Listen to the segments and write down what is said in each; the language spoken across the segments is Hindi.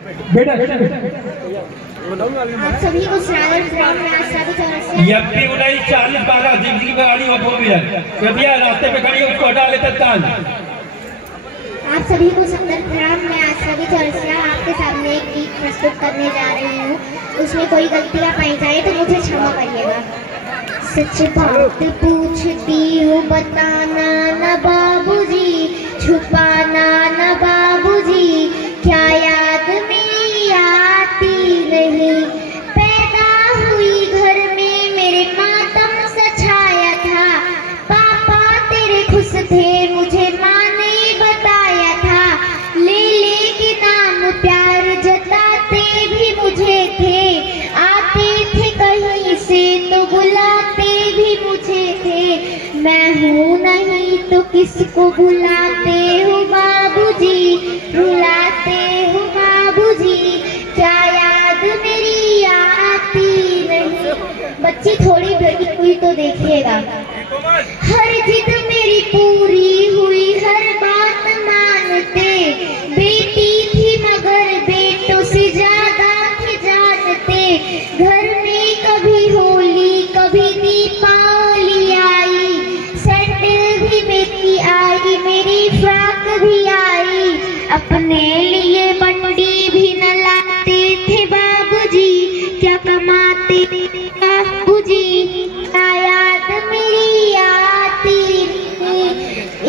बेटा आप सभी को श्रावण ग्राम में आज सभी चौरसिया यप्पी 1940 12 जिंदगी में गाड़ी और 4 व्हीलर कृपया रास्ते पे खड़ी उसको हटा ले तत्काल। आप सभी को सुंदर ग्राम में आज सभी चौरसिया आपके सामने एक गीत प्रस्तुत करने जा रही हूँ। उसमें कोई गलतियाँ पाई जाए तो मुझे क्षमा करिएगा। सच बात पूछती हूँ बताना न बाबूजी, छुपाना न बाबूजी, क्या याद मेरी आती नहीं। पैदा हुई घर में मेरे मातम सा छाया था, पापा तेरे खुश थे मुझे माँ ने बताया था। ले के नाम प्यार जताते भी मुझे थे, आते थे कहीं से तो बुलाते भी मुझे थे। मैं हूँ नहीं तो किसको बुलाते हो बाबूजी, रुलाते हो बाबूजी, क्या याद मेरी आती नहीं। बच्ची थोड़ी बड़ी हुई तो देखिएगा। हर जिद मेरी पूरी हुई, हर बात मानते, बेटी थी मगर बेटों से ज्यादा थे जानते। घर में कभी होली कभी दीपावली आई, सैंडल भी मेरी आई, मेरी फ्रॉक भी आई। अपने लिए मंडी भी न लाते थे बाबूजी, क्या कमाते बाबूजी, क्या याद मेरी आती।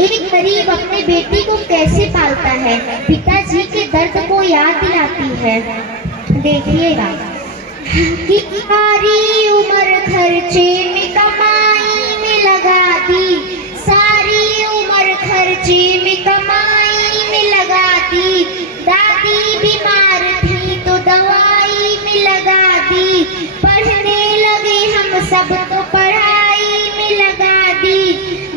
एक गरीब अपने बेटी को कैसे पालता है, पिताजी के दर्द को याद दिलाती है। देखिएगा कि सारी उम्र खर्चे में कमाई में लगा दी, सारी उम्र खर्चे में कमाई में लगा दी। दादी बीमार थी तो दवाई में लगा दी, पढ़ने लगे हम सब तो पढ़ाई में लगा दी।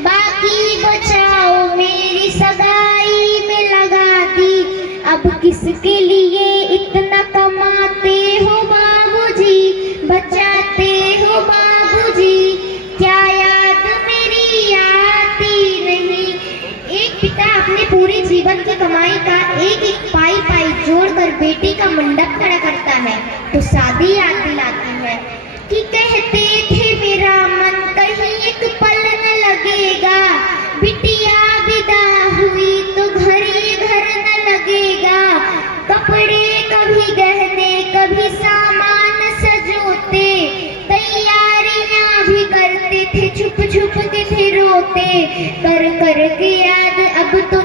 बाकी बचाओ मेरी सगाई में लगा दी। अब किसके लिए इतना कमाते हो बाबूजी, बचाते हो बाबूजी, क्या याद मेरी आती नहीं। एक पिता अपने पूरे जीवन की कमाई का एक एक पाई पाई जोड़कर बेटी का मंडप खड़ा करता है तो शादी याद दिलाती है। कि कहते थे मेरा मन कहीं एक पल न लगेगा, बिटिया विदा हुई तो घर न लगेगा। कपड़े कभी गहने कभी सामान सजोते, तैयारियां भी करते थे छुप छुप के फिर रोते। कर के याद अब तो